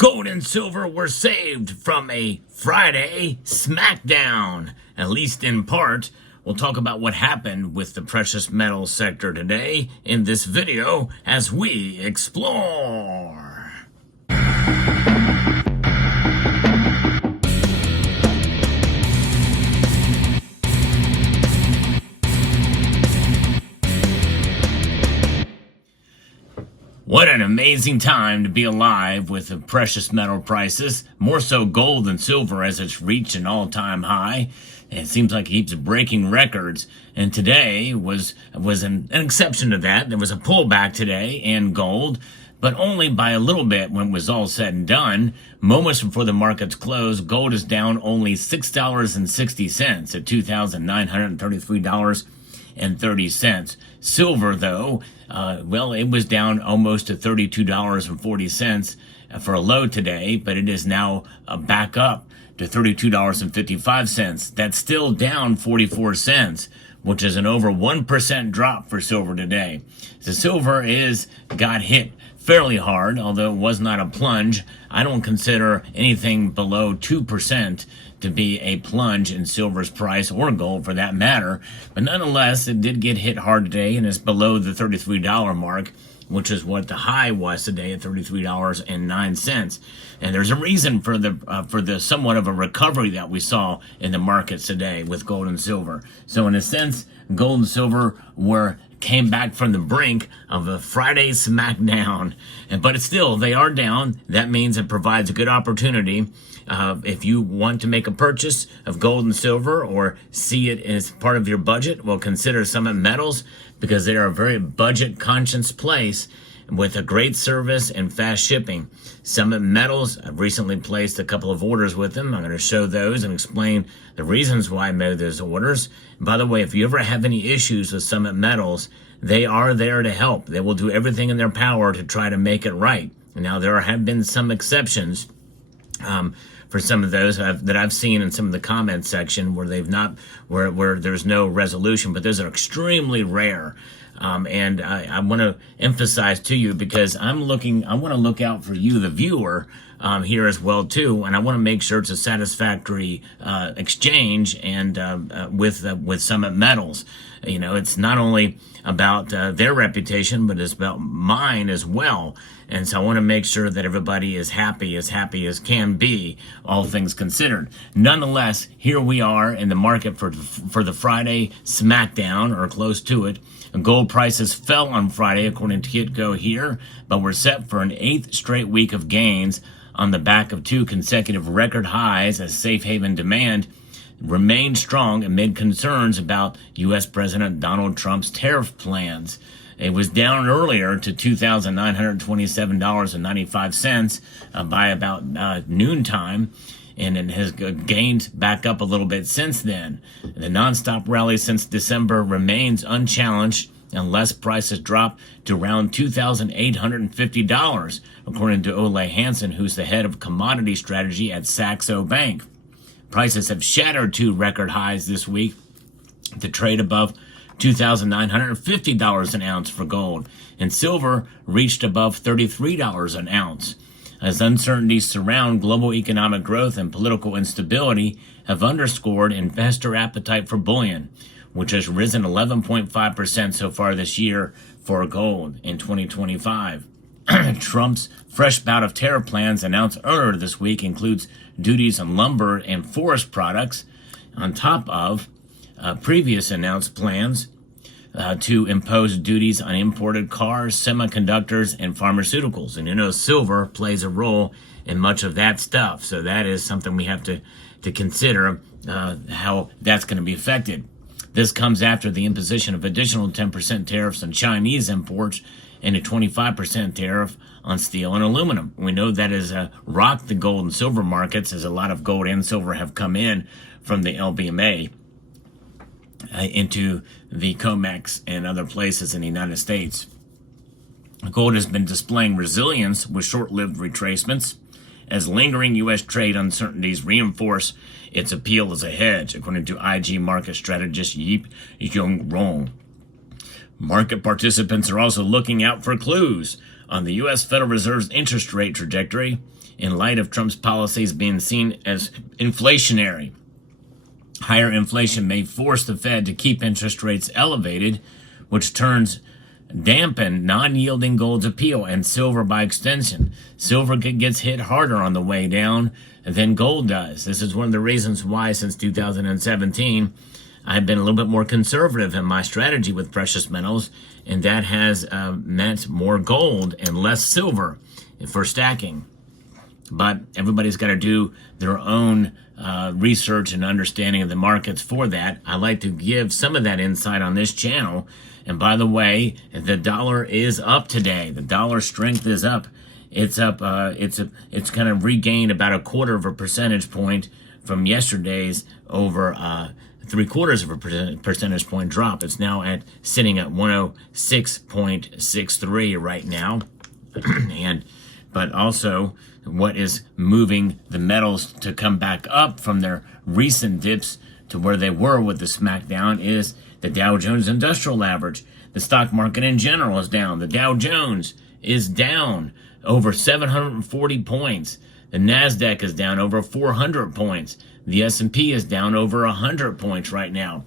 Gold and silver were saved from a Friday smackdown, at least in part. We'll talk about what happened with the precious metals sector today in this video as we explore. What an amazing time to be alive with the precious metal prices, more so gold than silver as it's reached an all-time high. And it seems like it keeps breaking records. And today was an exception to that. There was a pullback today in gold, but only by a little bit when it was all said and done. Moments before the markets closed, gold is down only $6.60 at $2,933.30. Silver, though, it was down almost to $32.40 for a low today, but it is now back up to $32.55. That's still down 44 cents, which is an over 1% drop for silver today. So silver got hit fairly hard, although it was not a plunge. I don't consider anything below 2% to be a plunge in silver's price, or gold for that matter. But nonetheless, it did get hit hard today, and it's below the $33 mark, which is what the high was today at $33.09. And there's a reason for the somewhat of a recovery that we saw in the markets today with gold and silver. So in a sense, gold and silver came back from the brink of a Friday smackdown. But still, they are down. That means it provides a good opportunity. If you want to make a purchase of gold and silver or see it as part of your budget, well, consider Summit Metals, because they are a very budget-conscious place with a great service and fast shipping. Summit Metals, I've recently placed a couple of orders with them. I'm going to show those and explain the reasons why I made those orders. And by the way, if you ever have any issues with Summit Metals, they are there to help. They will do everything in their power to try to make it right. Now, there have been some exceptions for some of those that I've seen in some of the comment section where where there's no resolution, but those are extremely rare. And I want to emphasize to you, because I want to look out for you, the viewer, here as well too, and I want to make sure it's a satisfactory exchange and with Summit Metals. You know, it's not only about their reputation, but it's about mine as well. And so I want to make sure that everybody is happy as can be, all things considered. Nonetheless, here we are in the market for the Friday smackdown, or close to it. Gold prices fell on Friday, according to Kitco here, but we're set for an 8th straight week of gains on the back of 2 consecutive record highs as safe haven demand remained strong amid concerns about U.S. President Donald Trump's tariff plans. It was down earlier to $2,927.95 by about noontime, and it has gained back up a little bit since then. The nonstop rally since December remains unchallenged unless prices drop to around $2,850, according to Ole Hansen, who's the head of commodity strategy at Saxo Bank. Prices have shattered 2 record highs this week to trade above $2,950 an ounce for gold, and silver reached above $33 an ounce. As uncertainties surround global economic growth and political instability have underscored investor appetite for bullion, which has risen 11.5% so far this year for gold in 2025. Trump's fresh bout of tariff plans announced earlier this week includes duties on lumber and forest products, on top of previous announced plans to impose duties on imported cars, semiconductors, and pharmaceuticals. And you know, silver plays a role in much of that stuff. So that is something we have to consider how that's going to be affected. This comes after the imposition of additional 10% tariffs on Chinese imports and a 25% tariff on steel and aluminum. We know that has rocked the gold and silver markets, as a lot of gold and silver have come in from the LBMA into the COMEX and other places in the United States. Gold has been displaying resilience with short-lived retracements as lingering U.S. trade uncertainties reinforce its appeal as a hedge, according to IG market strategist Yip Young Rong. Market participants are also looking out for clues on the U.S. Federal Reserve's interest rate trajectory in light of Trump's policies being seen as inflationary. Higher inflation may force the Fed to keep interest rates elevated, which dampen non-yielding gold's appeal and silver by extension. Silver gets hit harder on the way down than gold does. This is one of the reasons why since 2017 I've been a little bit more conservative in my strategy with precious metals, and that has meant more gold and less silver for stacking. But everybody's got to do their own research and understanding of the markets for that. I like to give some of that insight on this channel. And by the way, the dollar is up today. The dollar strength is up. It's up. It's kind of regained about 1/4 percentage point from yesterday's over 3/4 percentage point drop. It's now sitting at 106.63 right now, but also what is moving the metals to come back up from their recent dips to where they were with the smackdown is the Dow Jones Industrial Average. The stock market in general is down. The Dow Jones is down over 740 points. The NASDAQ is down over 400 points. The S&P is down over 100 points right now.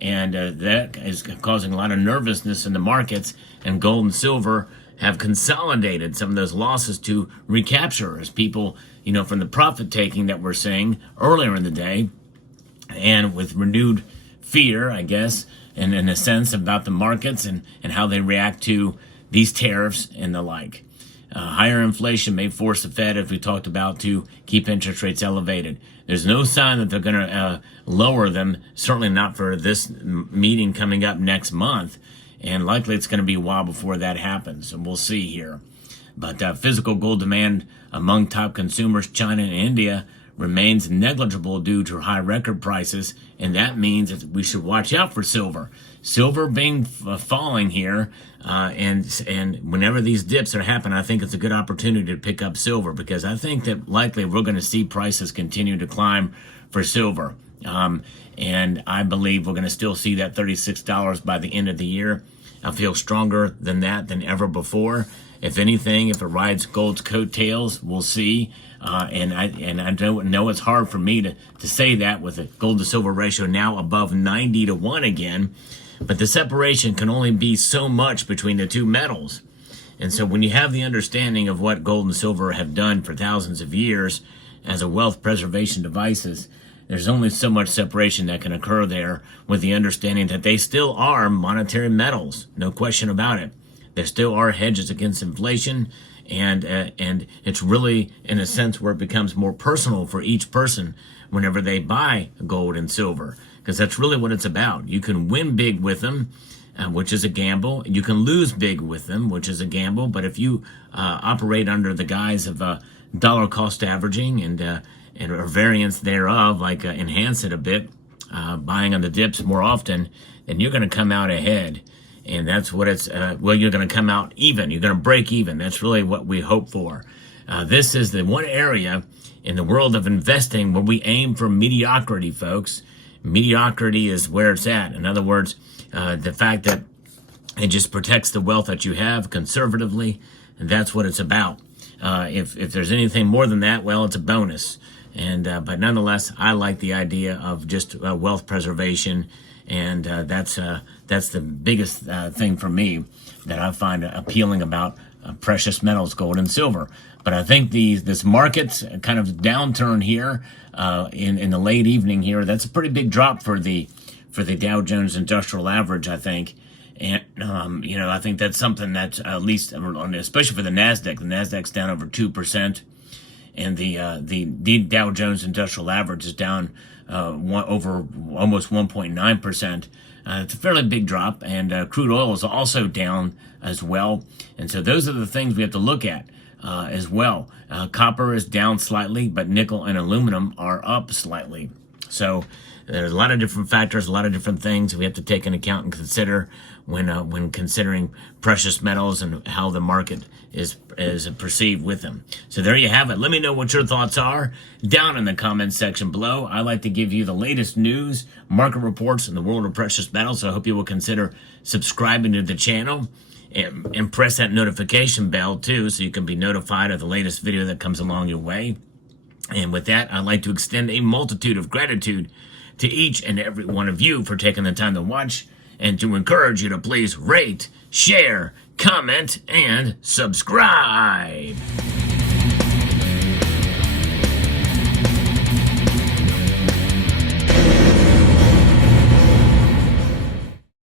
And that is causing a lot of nervousness in the markets, and gold and silver have consolidated some of those losses to recapture as people, from the profit taking that we're seeing earlier in the day, and with renewed fear, I guess, and in a sense about the markets and how they react to these tariffs and the like. Higher inflation may force the Fed, as we talked about, to keep interest rates elevated. There's no sign that they're going to lower them, certainly not for this meeting coming up next month. And likely it's going to be a while before that happens. And we'll see here. But physical gold demand among top consumers, China and India, remains negligible due to high record prices. And that means that we should watch out for silver. Silver being falling here. And whenever these dips are happening, I think it's a good opportunity to pick up silver, because I think that likely we're going to see prices continue to climb for silver. And I believe we're going to still see that $36 by the end of the year. I feel stronger than that than ever before. If anything, if it rides gold's coattails, we'll see. And I don't know, it's hard for me to say that with a gold to silver ratio now above 90-1 again. But the separation can only be so much between the two metals. And so when you have the understanding of what gold and silver have done for thousands of years as a wealth preservation devices, there's only so much separation that can occur there, with the understanding that they still are monetary metals, no question about it. There still are hedges against inflation, and it's really, in a sense, where it becomes more personal for each person whenever they buy gold and silver, because that's really what it's about. You can win big with them, which is a gamble. You can lose big with them, which is a gamble. But if you operate under the guise of dollar cost averaging and a variance thereof, like enhance it a bit, buying on the dips more often, then you're going to come out ahead. And that's what it's, you're going to come out even. You're going to break even. That's really what we hope for. This is the one area in the world of investing where we aim for mediocrity, folks. Mediocrity is where it's at. In other words, the fact that it just protects the wealth that you have conservatively, and that's what it's about. If there's anything more than that, well, it's a bonus. And but nonetheless, I like the idea of just wealth preservation, and that's the biggest thing for me that I find appealing about precious metals, gold and silver. But I think this market's kind of downturn here in the late evening here, that's a pretty big drop for the Dow Jones Industrial Average, I think. And, I think that's something that's at least, especially for the NASDAQ. The NASDAQ's down over 2%. And the Dow Jones Industrial Average is down over almost 1.9%. It's a fairly big drop, and crude oil is also down as well. And so those are the things we have to look at as well. Copper is down slightly, but nickel and aluminum are up slightly. So there's a lot of different factors, a lot of different things we have to take into account and consider when considering precious metals and how the market is perceived with them. So there you have it. Let me know what your thoughts are down in the comments section below. I like to give you the latest news, market reports in the world of precious metals, so I hope you will consider subscribing to the channel. and press that notification bell too, so you can be notified of the latest video that comes along your way. And with that, I'd like to extend a multitude of gratitude to each and every one of you for taking the time to watch, and to encourage you to please rate, share, comment, and subscribe.